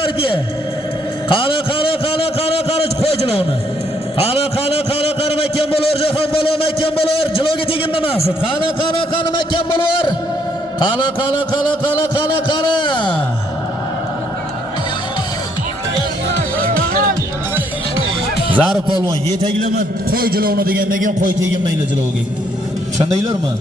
partiya. Qara qo'yjila uni. Qara makkan bo'lar, jahon bo'lar, makkan bo'lar, jiloga teginma maqsad. Qara makkan bo'lar. Qara. Zarif polvon, yetaklama qo'y jilovni degandan keyin qo'y teginmaylar jilovga. Tushundinglarmi?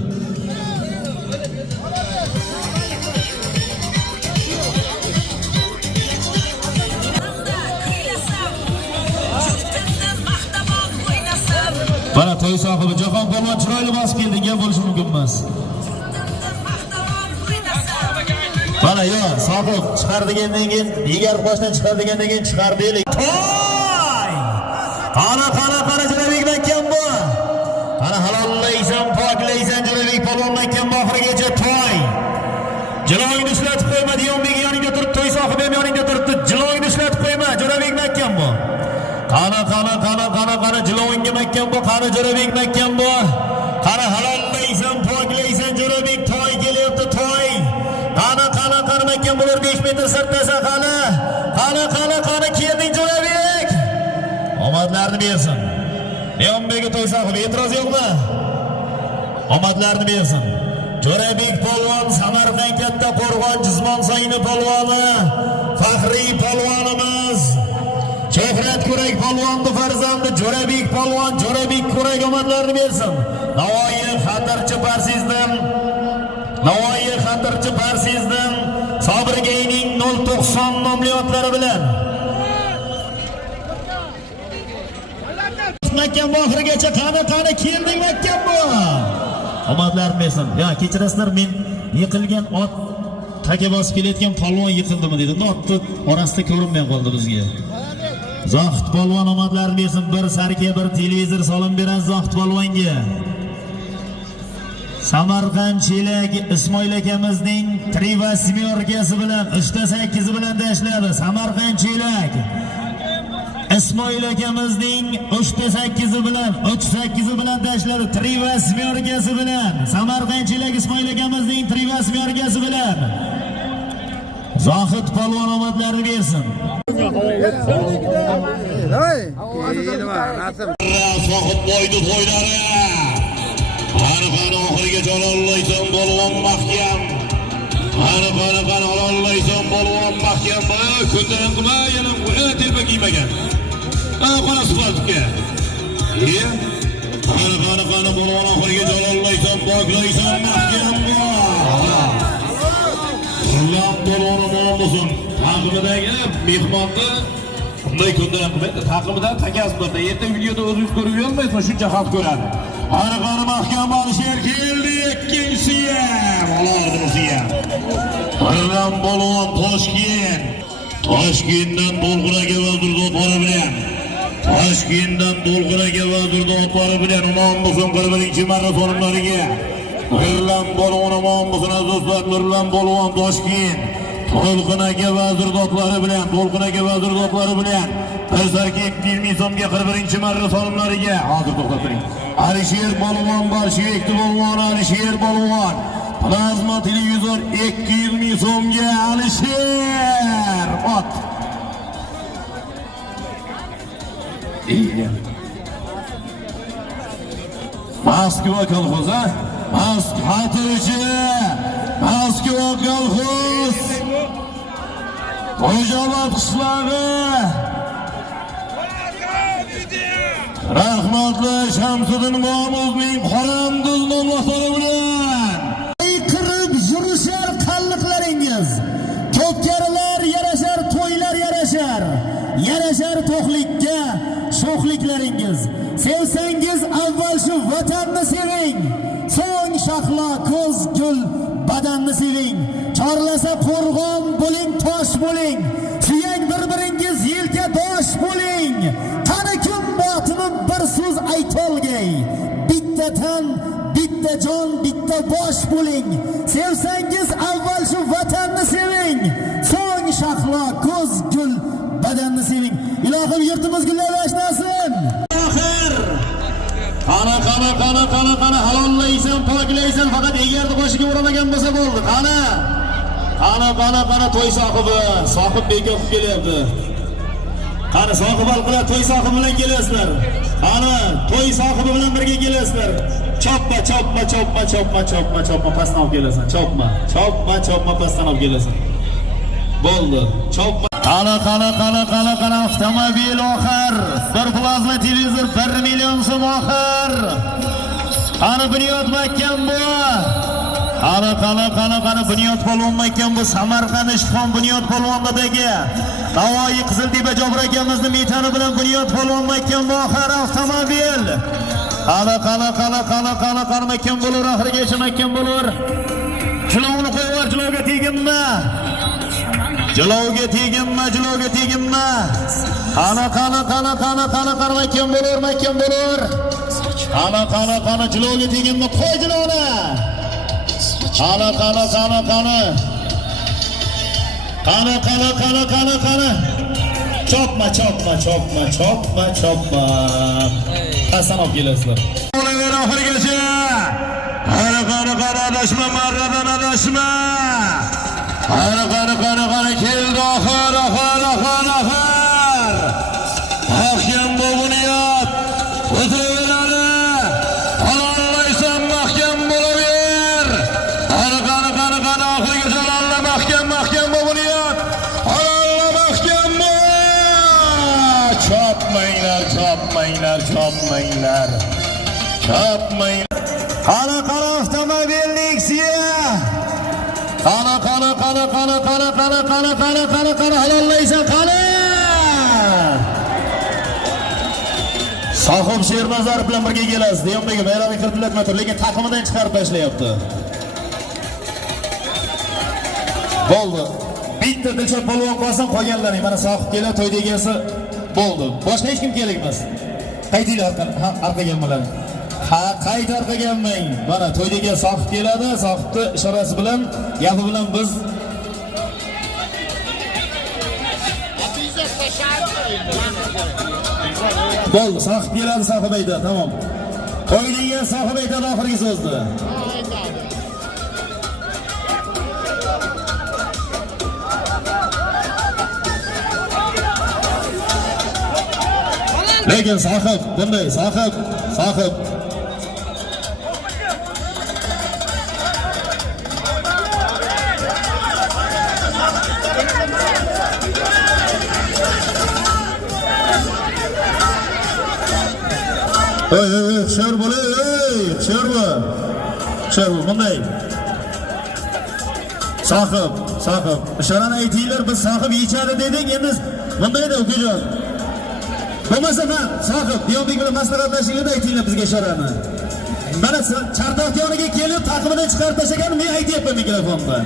Mana to'y sohibi Jahon polvon chiroyli bosib keldi, gap bo'lishi mumkin emas. Mana yo, sohiq chiqar degandan keyin, yegar boshdan chiqar degandan keyin chiqar deylik. Qara Jo'rabek makkan bu. Qara halollaysan, poklaysan Jo'rabek polvon makkan oxirigacha to'y. Jilovingni ishlatib qo'yma, Diyonbek yoningda turib, to'y sohibi ham yoningda turibdi. Jilovingni ishlatib qo'yma, Jo'rabek makkan bu. Qara jilovingga makkan bu, qara Jo'rabek makkan bu. Qara halollaysan, poklaysan Jo'rabek to'y kelyapti, to'y. Qara makkan bo'lar 5 metr sirtasa qara kelding Jo'rabek. Omadlarni bersin. Diyonbekga to'y sohibi e'tiroz yo'qmi? Omadlarni bersin. Jo'rabek polvon Samarqand katta qo'rg'on Jizmon sayni polvoni, faxriy polvonimiz. Shuhrat Kurak polvonni farzandi Jo'rabek polvon, Jo'rabek Kurak omadlarni bersin. Navoiy xatirchi Parsizdan Sobirgayning 090 nomli otlari bilan makkan oxirigacha qani kelding makkan bu. Omadlarni bersin. Ya kechirasizlar, men yiqilgan ot taka bosib kelayotgan polvon yiqildimi dedi. Otni orasida ko'rinmay qoldi bizga. Zohid polvon omadlarni bersin. Bir sarka bir televizor solib berasiz Zohid polvonga. Samarqand Chelak Ismoil akamizning 3/8 bilan 3/8 bilan tashladi. Samarqand Chelak Ismoil akamizning 3/8 bilan 3/8 bilan tashladi. 3/8 bilan Samarqand Chelak Ismoil akamizning 3/8 bilan Zohid polvon omadlarini bersin. Zohid boydi to'ylari. Qani oxiriga jalollaysan polvon mahkam. Qani olollaysan polvon mahkam. Ko'taran qilma, yana telpa kiymagan. Qani suhbatga. Qani polvon oxiriga jalollaysan, poklaysan mahkam. Alloh polvon bo'lsin. Taqimidagi mehmonni bunday ko'taran qilmaydi. Taqimidan takasbirda erta videoda o'zingiz ko'rib olmaysiz, shuncha xalq ko'radi. Qani mahkam Alisher keldi, ikkinchisi ham, olardimisi ham. Qani polvon Toshkentdan To'lg'iraga vazirda otlari bilan. Toshkentdan To'lg'iraga vazirda otlari bilan omon bo'lsin 41-marra sonimlariga. Qirlan polvon omon bo'lsin azizlar, Qirlan polvon Toshkent. To'lg'iraga vazirda otlari bilan, bir sarka 20 so'mga 41-marra sonimlariga. Hozir to'xtating. Alisher polvon Bolshevik polvon Alisher polvon. Plazma televizor 220 so'mga Alisher ot. Moskva kolxozi, Moskva kolxoz. Xo'jobod qishlog'i. Rahmatli Shamsiddin Momuzning Qoramdiz nomlari bilan qirib yurishar qalliqlaringiz. Ko'pkarilar yarashar, to'ylar yarashar to'qlikka, sho'xliklaringiz. Sevsangiz avval shu vatanni seving, so'ng shahlo ko'z gul badanni seving. Chorlasa qo'rg'on bo'ling, tosh bo'ling. Suyang bir-biringiz yelka dosh bo'ling. Qani kim botini bir so'z aytolgay. Bitta tan, bitta jon, bitta bosh bo'ling. Sevsangiz avval shu vatanni seving, so'ng shahlo ko'z gul badanni seving. Ilohim yurtimiz gullab yashnasin. Oxir. Qani halollaysan, poklaysan, faqat egarni boshiga uramagan bo'lsa bo'ldi. Qani to'y sohibi. Sohib beka olib kelyapti. Qani sohib alqilar to'y sohibi bilan kelasizlar. Qani to'y sohibi bilan birga kelasizlar. Chopma pastdan olib kelasan. Chopma pastdan olib kelasan. Bo'ldi. Chopma. Qani avtomobil oxir. Bir plazma televizor 1 million so'm oxir. Qani Bunyod mahkam bu. Qani Bunyod polvon mahkam bu. Samarqand Ishxon Bunyod polvondagi Navoiy Qiziltepa Jobir akamizning metani bilan Bunyod polvon mahkam bu oxir avtomobil. Qani mahkam bo'lur, oxirigacha mahkam bo'lur. Jilovni qo'yar, jilovga teginma. Jilovga teginma. Qani mahkam bo'lur. Qani jilovga teginma, qo'y jilovni. Qani. Chopma. Qasam olib kelasizlar. Olaver oxirigacha. Qani adashma, marradan adashma. Qani keldi oxir. Mahkam bu Bunyod. O'tiraveradi. Halollaysan mahkam bo'laver. Qani oxirigacha halolla mahkam bu Bunyod. Halolla mahkam bu. Chopmanglar. Qani avtomobil Nexia. Qani halollaysan qani. Sohib Shermazar bilan birga kelasiz. Deyomdagi bayramga kiritiladigan tur, lekin taqimidan chiqarib tashlayapti. Bo'ldi. Bitta Dilshod polvon qolsin, qolganlaring mana Sohib keladi, to'y degasi bo'ldi. Boshqa hech kim kerak emas. Qaytinglar orqaga bo'ladi. Qayt orqaga olmang. Mana to'yga Sohib keladi. Sohibni ishorasi bilan, gapi bilan biz bo'ldi. Sohib keladi, Sohib aytadi, tamom. To'yga Sohib aytadi oxirgi so'zni. Lekin Sohib bunday, Sohib. Hushyor bo'l, bunday. Sohib. Ishorani aytinglar, biz Sohib yechadi dedik, endi bundayda ukajon. Bo'lmasa men Sohib Diyonbek bilan maslahatlashinglarda aytinglar bizga ishorani. Mana Chartoq yoniga kelib taqimidan chiqarib tashlagan, men aytayapman mikrofonda.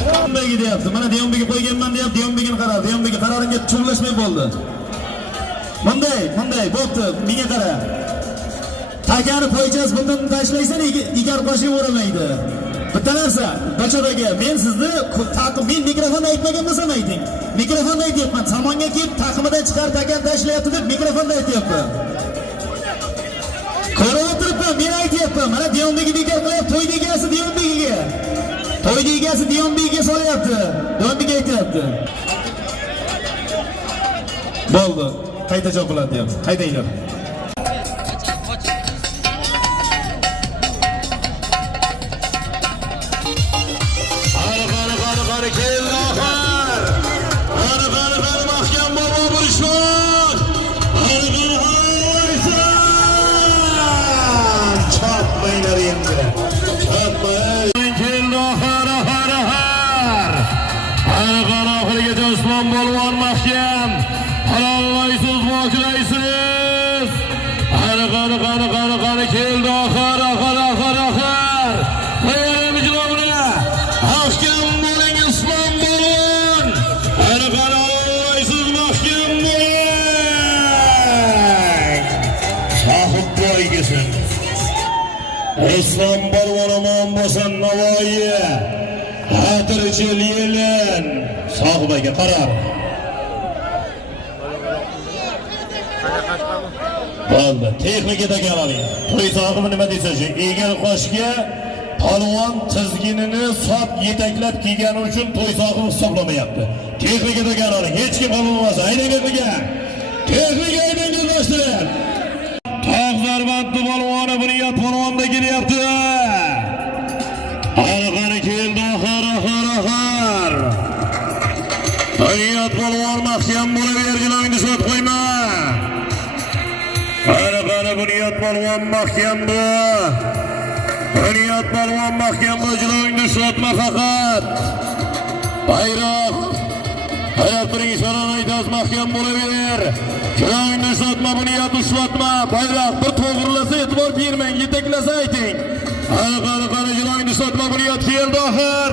Diyonbek deyapti. Mana Diyonbekga qo'yganman deyapti. Diyonbekni qarab, Diyonbekga qarorimga chuvlashmay bo'ldi. Bunday, bo'pti, menga qara. Takani poychasi bundan tashlaysan, egar qoshiga o'ramaydi. Bitta narsa, Bachadaga, men sizni men mikrofonda aytmagan bo'lsam ayting. Mikrofonda aytyapman. Samonga kelib taqimidan chiqarib takan tashlayapti deb mikrofonda aytyapman. Ko'rib o'tiribman, men aytyapman. Mana Diyonbekni bekor qilyapti, to'y egasi Diyonbekga. To'y egasi Diyonbekga solyapti. Diyonbek aytyapti. Bo'ldi. Qayta javob bo'ladi deyapti. Qaydanglar. Qani keldi oxir. Qani mahkam bo'lib burishmoq. Qani hayson. Chopmanglar endi. Chopmang. Keldi oxir. Qani oxirigacha Usmon polvon mahkam. Halollaysiz, mo'jilaysiz. Qani keldi oxir. Qo'yarim jilovni. Mahkam bo'ling Usmon polvon. Qani halollaysiz, mahkam bo'ling. Sohib boygisin. Usmon polvon omon bo'lsin Navoiy. Batırıcı Liyelen. Sahibiga karar. Bo'ldi. Texnikaga keladi. To'y sohibi nima desa, egar qo'shga palvon tizginini sot yetaklab kiygani uchun to'y sohibi hisoblamayapti. Texnikaga keladi. Hech kim olmas. Aylangaga. Texnika aylangan do'stlar. Tog' Zarbandni palvoni Bunyod palvonda kelyapti. Qani keldi oxir. Bunyod palvon mahkam bo'laver, jilovingni sot qo'yma. Qani Bunyod palvon mahkam bu. Bunyod palvon mahkam bu, jilovingni sotma faqat. Bayroq. Hayat birinchi ishorani aytasiz, mahkam bo'laver. Jilovingni sotma, Bunyod ushlatma. Bayroq bir to'g'rilasa e'tibor bermang, yetaklasa ayting. Qani jilovingni sotma, Bunyod keldi oxir.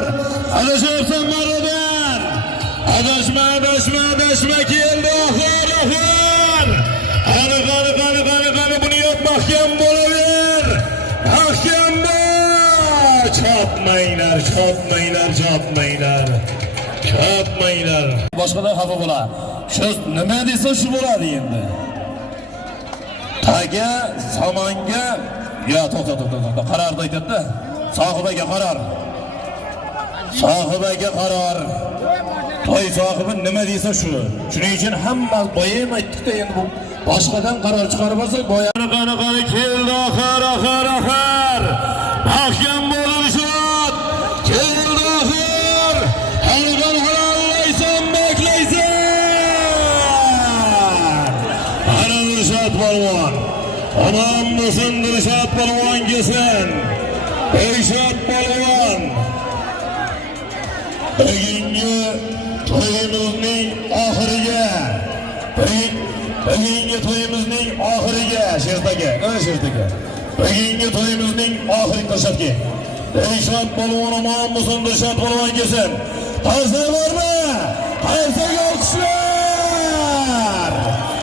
Adashyapsan Marodan. Adashma keldi oxir. Qani Bunyod mahkam bo'laver. Mahkam bo'l. Chopmanglar. Boshqalar xafa bo'ladi. Shu nima desa shu bo'ladi endi. Taga, samonga, yo to'xta. Qarorni aytadi-da. Sohibiga qaror. To'y sohibi nima desa shu. Shuning uchun hamma boyam aytdi-da, endi bu boshqadan qaror chiqarib olsa, qani keldi oxir. Mahkam bo'lishot. Keldi oxir. Halallaysan, beklaysan. Ana Dilshod polvon. Tamam bo'lsin, Dilshod polvon kelsin. Dilshod polvon. Bugungi to'yimizning oxiriga. Bugungi to'yimizning oxiriga Shertaga. Bugungi to'yimizning oxirgi ko'rsatki. Dilshod polvon omon bo'lsin, Dilshod polvon kelsin. Qarsa bormi?